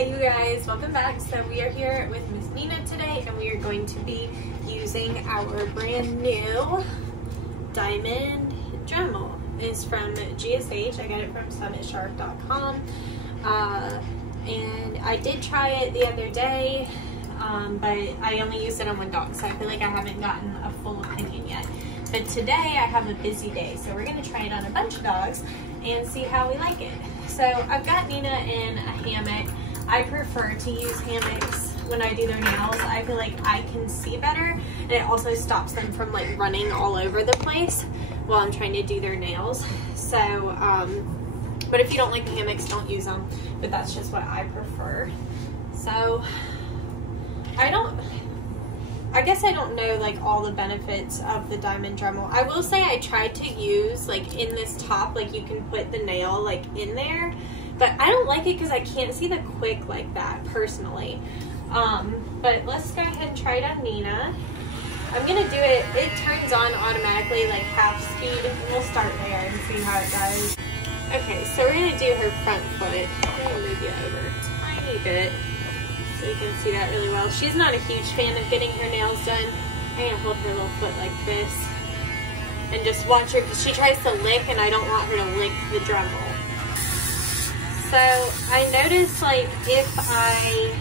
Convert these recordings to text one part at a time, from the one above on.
Hey you guys, welcome back. So we are here with Miss Nina today and we are going to be using our brand new diamond Dremel. It's from GSH. I got it from summitshark.com and I did try it the other day, but I only used it on one dog, so I feel like I haven't gotten a full opinion yet. But today I have a busy day, so we're going to try it on a bunch of dogs and see how we like it. So I've got Nina in a hammock. I prefer to use hammocks when I do their nails. I feel like I can see better, and it also stops them from like running all over the place while I'm trying to do their nails. So, but if you don't like the hammocks, don't use them. But that's just what I prefer. So I guess I don't know like all the benefits of the diamond Dremel. I will say I tried to use like in this top, like you can put the nail like in there, but I don't like it because I can't see the quick like that personally. But let's go ahead and try it on Nina. I'm gonna do it, it turns on automatically like half speed, and we'll start there and see how it goes. Okay, so we're gonna do her front foot. I'm gonna move you over a tiny bit so you can see that really well. She's not a huge fan of getting her nails done. I'm gonna hold her little foot like this and just watch her, because she tries to lick and I don't want her to lick the Dremel. So I noticed like if I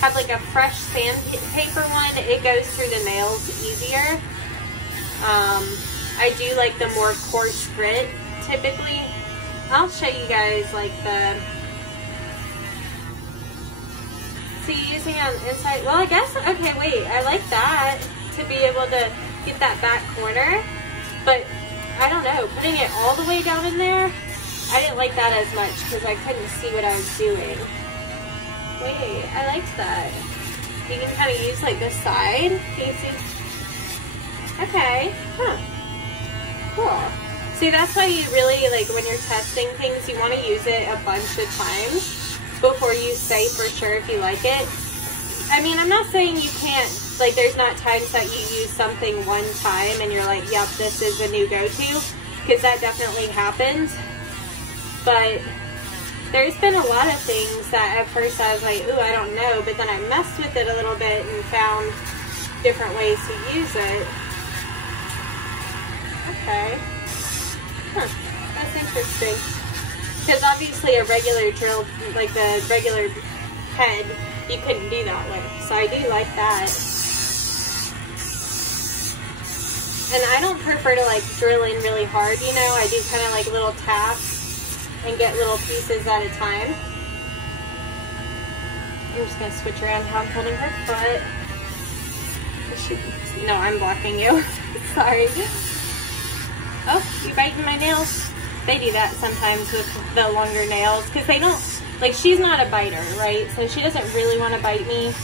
have like a fresh sandpaper one, it goes through the nails easier. I do like the more coarse grit typically. I'll show you guys like the, see, using it on the inside. Well, I guess, okay, wait, I like that to be able to get that back corner, but I don't know, putting it all the way down in there, I didn't like that as much because I couldn't see what I was doing. Wait, I liked that. You can kind of use like the side. Can you see? Okay, huh, cool. See, that's why you really, like when you're testing things, you want to use it a bunch of times before you say for sure if you like it. I mean, I'm not saying you can't, like there's not times that you use something one time and you're like, yep, this is a new go-to, because that definitely happens. But there's been a lot of things that at first I was like, ooh, I don't know, but then I messed with it a little bit and found different ways to use it. Okay. Huh, that's interesting. Because obviously a regular drill, like the regular head, you couldn't do that with. So I do like that. And I don't prefer to like drill in really hard, you know. I do kind of like little taps and get little pieces at a time. I'm just going to switch around how I'm holding her foot. No, I'm blocking you. Sorry. Oh, you biting my nails? They do that sometimes with the longer nails because they don't, like she's not a biter, right? So she doesn't really want to bite me,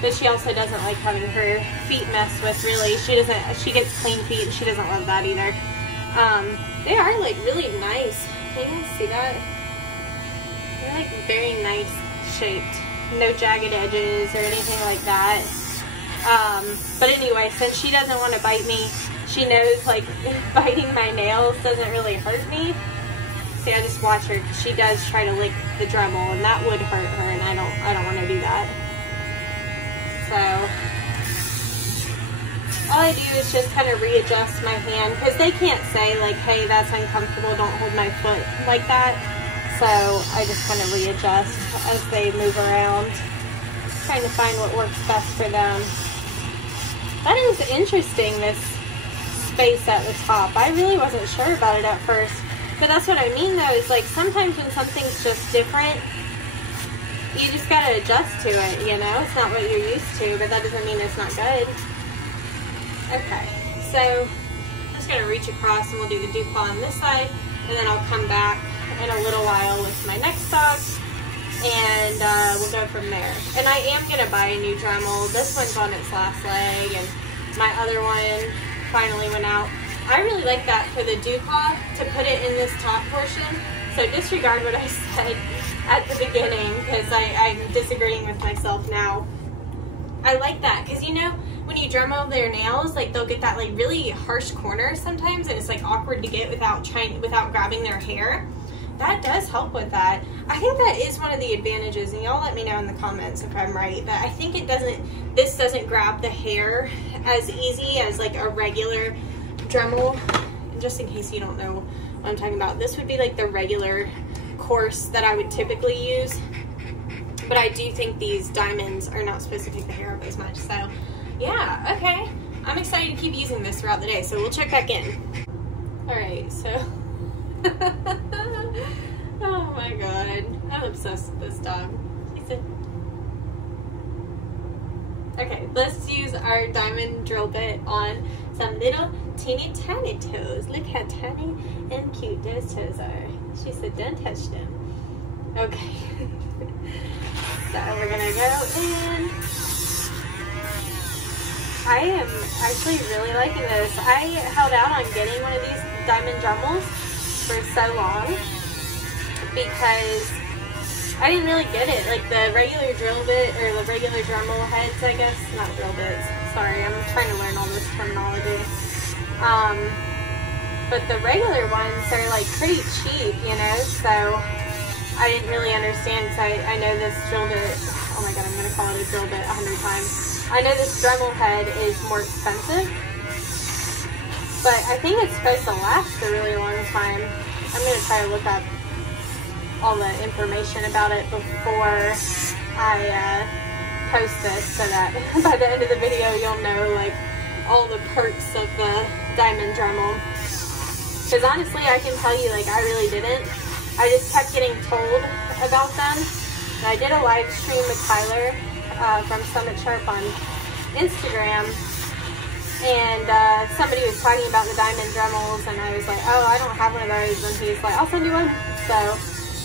but she also doesn't like having her feet messed with, really. She gets clean feet and she doesn't love that either. They are like really nice. Can you guys see that? They're like very nice shaped. No jagged edges or anything like that. But anyway, since she doesn't want to bite me, she knows like biting my nails doesn't really hurt me. See, I just watch her. She does try to lick the Dremel, and that would hurt her, and I don't want to do that. So all I do is just kind of readjust my hand, because they can't say like, hey, that's uncomfortable, don't hold my foot like that. So I just kind of readjust as they move around, trying to find what works best for them. That is interesting, this space at the top. I really wasn't sure about it at first, but that's what I mean though, is like sometimes when something's just different, you just gotta adjust to it, you know? It's not what you're used to, but that doesn't mean it's not good. Okay, so I'm just gonna reach across and we'll do the dew claw on this side, and then I'll come back in a little while with my next dog, and we'll go from there. And I am gonna buy a new Dremel. This one's on its last leg, and my other one finally went out. I really like that for the dew claw, to put it in this top portion. So disregard what I said at the beginning, because I'm disagreeing with myself now. I like that, because you know, when you Dremel their nails, like they'll get that like really harsh corner sometimes, and it's like awkward to get without grabbing their hair. that does help with that. I think that is one of the advantages, and y'all let me know in the comments if I'm right, but I think this doesn't grab the hair as easy as like a regular Dremel. And just in case you don't know what I'm talking about, this would be like the regular course that I would typically use. But I do think these diamonds are not supposed to pick the hair up as much. So yeah, okay. I'm excited to keep using this throughout the day, so we'll check back in. Alright, so oh my god, I'm obsessed with this dog. Okay, let's use our diamond drill bit on some little teeny tiny toes. Look how tiny and cute those toes are. She said don't touch them. Okay. So we're gonna go in. I am actually really liking this. I held out on getting one of these diamond Dremels for so long because I didn't really get it. Like the regular drill bit, or the regular Dremel heads, I guess. Not drill bits. Sorry, I'm trying to learn all this terminology. But the regular ones are like pretty cheap, you know, so I didn't really understand. So I know this drill bit, oh my god, I'm going to call it a drill bit 100 times. I know this Dremel head is more expensive, but I think it's supposed to last a really long time. I'm going to try to look up all the information about it before I post this, so that by the end of the video you'll know like all the perks of the diamond Dremel. Because honestly, I can tell you, like, I really didn't. I just kept getting told about them. And I did a live stream with Tyler from Summit Sharp on Instagram, and somebody was talking about the diamond Dremels, and I was like, oh, I don't have one of those, and he's like, I'll send you one. So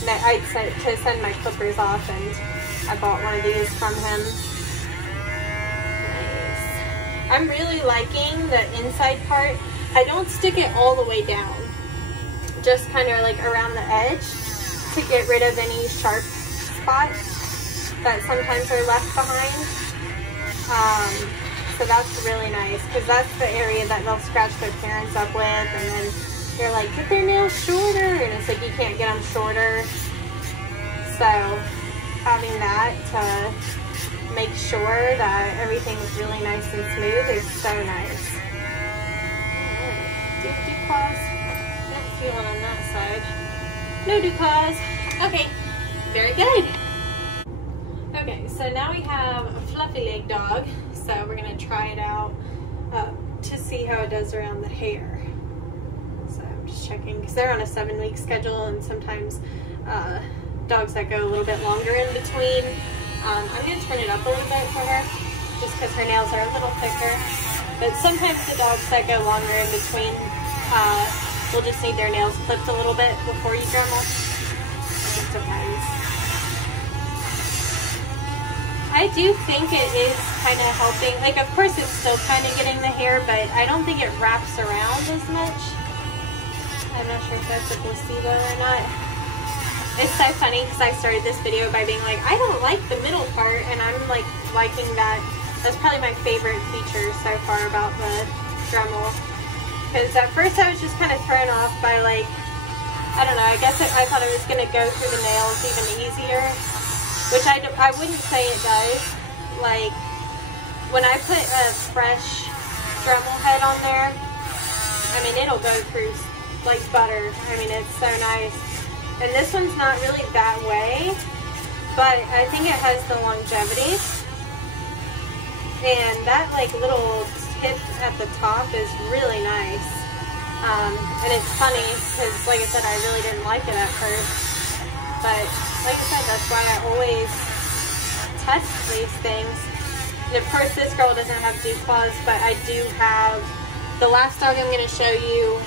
I said to send my clippers off, and I bought one of these from him. Nice. I'm really liking the inside part. I don't stick it all the way down, just kind of like around the edge to get rid of any sharp spots that sometimes are left behind. So that's really nice, because that's the area that they'll scratch their parents up with, and then they're like, get their nails shorter, and it's like you can't get them shorter. So having that to make sure that everything's really nice and smooth is so nice. Do claws? Don't feel it on that side. No dew claws. Okay, very good. Okay, so now we have a fluffy leg dog, so we're going to try it out to see how it does around the hair. So I'm just checking, because they're on a 7-week schedule, and sometimes dogs that go a little bit longer in between. I'm going to turn it up a little bit for her, just because her nails are a little thicker. But sometimes the dogs that go longer in between will just need their nails clipped a little bit before you Dremel. It just depends. I do think it is kind of helping. Like, of course it's still kind of getting the hair, but I don't think it wraps around as much. I'm not sure if that's a placebo or not. It's so funny because I started this video by being like, I don't like the middle part, and I'm like liking that. That's probably my favorite feature so far about the Dremel. Because at first I was just kind of thrown off by, like, I don't know, I guess I thought it was going to go through the nails even easier. Which I wouldn't say it does. Like, when I put a fresh Dremel head on there, I mean, it'll go through like butter. I mean, it's so nice. And this one's not really that way, but I think it has the longevity. And that like little tip at the top is really nice. And it's funny because, like I said, I really didn't like it at first. But like I said, that's why I always test these things. And of course, this girl doesn't have dew claws, but I do have the last dog I'm going to show you.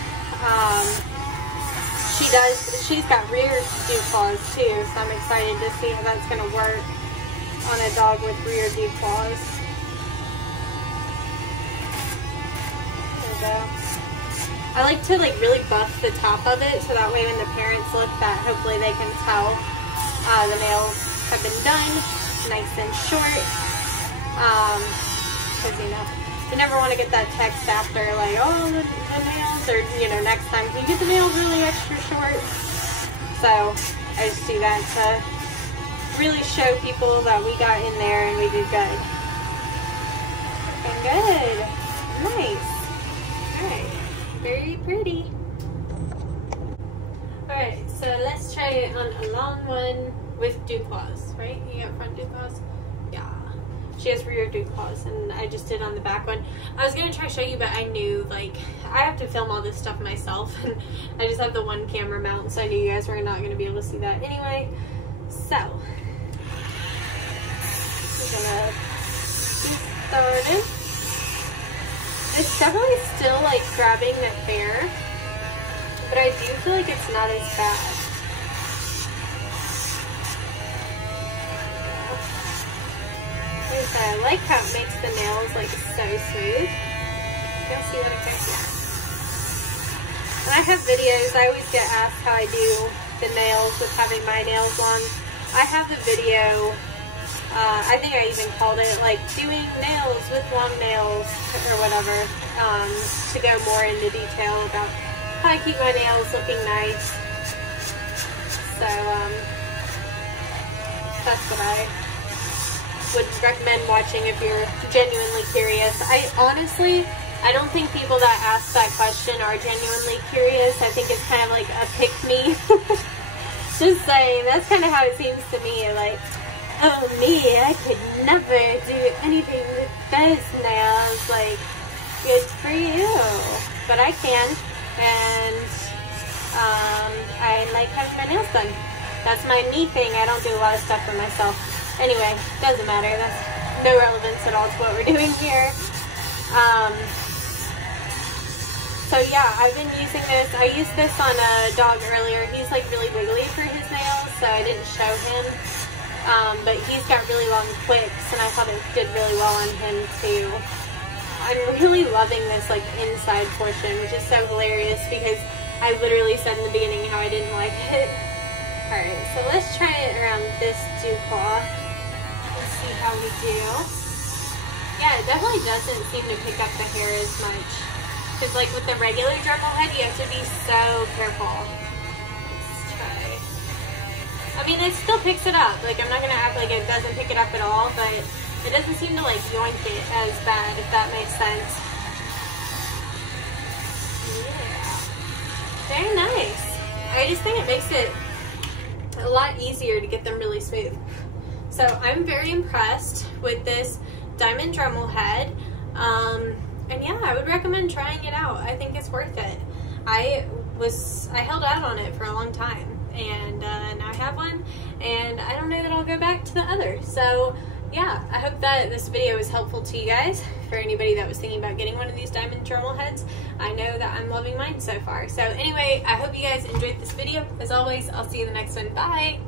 She's got rear dew claws too, so I'm excited to see how that's going to work on a dog with rear dew claws. There we go. I like to like really buff the top of it, so that way when the parents look, that hopefully they can tell the nails have been done nice and short. Because you know, you never want to get that text after like, oh, the nails, or you know, next time, can you get the nails really extra short? So I just do that to really show people that we got in there and we did good. And good. Nice. Alright. Very pretty. Alright, so let's try it on a long one with dew claws, right? You got front dew claws? Yeah. She has rear dew claws, and I just did on the back one. I was going to try to show you, but I knew, like, I have to film all this stuff myself, and I just have the one camera mount, so I knew you guys were not going to be able to see that anyway. So, we're going to get started. It's definitely still, like, grabbing the hair, but I do feel like it's not as bad. I like how it makes the nails like so smooth. You guys see what it goes here? When I have videos, I always get asked how I do the nails with having my nails long. I have the video, I think I even called it like doing nails with long nails or whatever, to go more into detail about how I keep my nails looking nice. So that's what I would recommend watching if you're genuinely curious. I don't think people that ask that question are genuinely curious. I think it's kind of like a pick me. Just saying, that's kind of how it seems to me. Like, oh me, I could never do anything with those nails. Like, good for you. But I can, and I like having my nails done. That's my me thing. I don't do a lot of stuff for myself. Anyway, doesn't matter. That's no relevance at all to what we're doing here. So yeah, I've been using this. I used this on a dog earlier. He's like really wiggly for his nails, so I didn't show him. But he's got really long quicks, and I thought it did really well on him too. I'm really loving this like inside portion, which is so hilarious because I literally said in the beginning how I didn't like it. Alright, so let's try it around this dew claw. Let's see how we do. Yeah, it definitely doesn't seem to pick up the hair as much. Because like with the regular Dremel head, you have to be so careful. Let's try. I mean, it still picks it up. Like, I'm not going to act like it doesn't pick it up at all, but it doesn't seem to like yoink it as bad, if that makes sense. Yeah. Very nice. I just think it makes it a lot easier to get them really smooth. So I'm very impressed with this diamond Dremel head, and yeah, I would recommend trying it out. I think it's worth it. I held out on it for a long time, and now I have one, and I don't know that I'll go back to the other. So yeah, I hope that this video was helpful to you guys. For anybody that was thinking about getting one of these diamond Dremel heads, I know that I'm loving mine so far. So anyway, I hope you guys enjoyed this video. As always, I'll see you in the next one. Bye!